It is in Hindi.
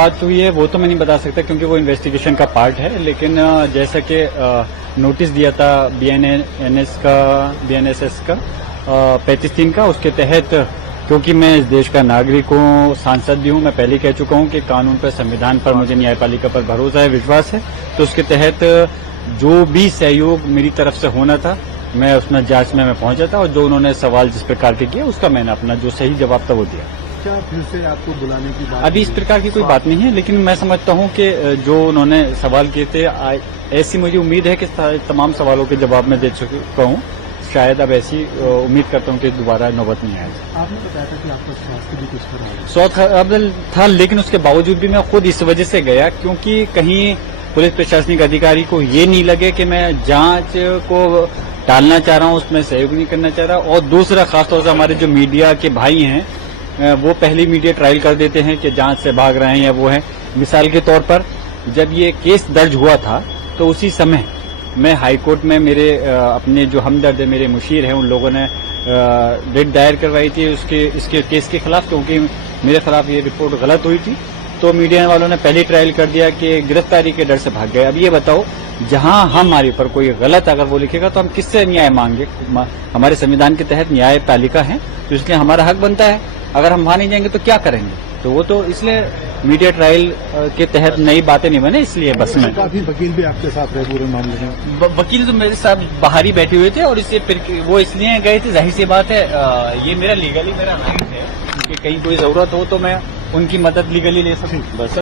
बात हुई है वो तो मैं नहीं बता सकता क्योंकि वो इन्वेस्टिगेशन का पार्ट है, लेकिन जैसा कि नोटिस दिया था बीएनएसएस का 35(3) का, उसके तहत क्योंकि मैं इस देश का नागरिक हूँ, सांसद भी हूँ, मैं पहले कह चुका हूँ कि कानून पर, संविधान पर, मुझे न्यायपालिका पर भरोसा है, विश्वास है, तो उसके तहत जो भी सहयोग मेरी तरफ से होना था मैं उसमें जांच में मैं पहुंचा था और जो उन्होंने सवाल जिस प्रकार के किए उसका मैंने अपना जो सही जवाब था वो दिया। क्या फिर से आपको बुलाने की बात? अभी इस प्रकार की कोई बात नहीं है, लेकिन मैं समझता हूं कि जो उन्होंने सवाल किए थे ऐसी मुझे उम्मीद है कि तमाम सवालों के जवाब मैं दे चुका हूं। शायद अब ऐसी उम्मीद करता हूं कि दोबारा नौबत नहीं आएगी। आपने बताया था कि आपका स्वास्थ्य भी कुछ खराब है। स्वास्थ्य खराब था, लेकिन उसके बावजूद भी मैं खुद इस वजह से गया क्योंकि कहीं पुलिस प्रशासनिक अधिकारी को ये नहीं लगे कि मैं जांच को टालना चाह रहा हूं, उसमें सहयोग नहीं करना चाह रहा। और दूसरा, खासतौर से हमारे जो मीडिया के भाई हैं वो पहले मीडिया ट्रायल कर देते हैं कि जांच से भाग रहे हैं या वो है। मिसाल के तौर पर जब ये केस दर्ज हुआ था तो उसी समय मैं हाईकोर्ट में मेरे अपने जो हमदर्द है, मेरे मुशीर हैं, उन लोगों ने रिट दायर करवाई थी इसके केस के खिलाफ, क्योंकि मेरे खिलाफ ये रिपोर्ट गलत हुई थी। तो मीडिया वालों ने पहले ट्रायल कर दिया कि गिरफ्तारी के डर से भाग गए। अब ये बताओ, जहां हमारे ऊपर कोई गलत अगर वो लिखेगा तो हम किससे न्याय मांगे? हमारे संविधान के तहत न्यायपालिका है, तो इसलिए हमारा हक बनता है। अगर हम वहां नहीं जाएंगे तो क्या करेंगे? तो वो तो इसलिए मीडिया ट्रायल के तहत नई बातें नहीं बने, इसलिए बस में काफी वकील भी आपके साथ रहे पूरे मामले में। वकील तो मेरे साथ बाहर ही बैठे हुए थे और इससे वो इसलिए गए थे, जाहिर सी बात है, ये मेरा लीगली मेरा राइट है कि कहीं कोई जरूरत हो तो मैं उनकी मदद लीगली ले सकूं बस।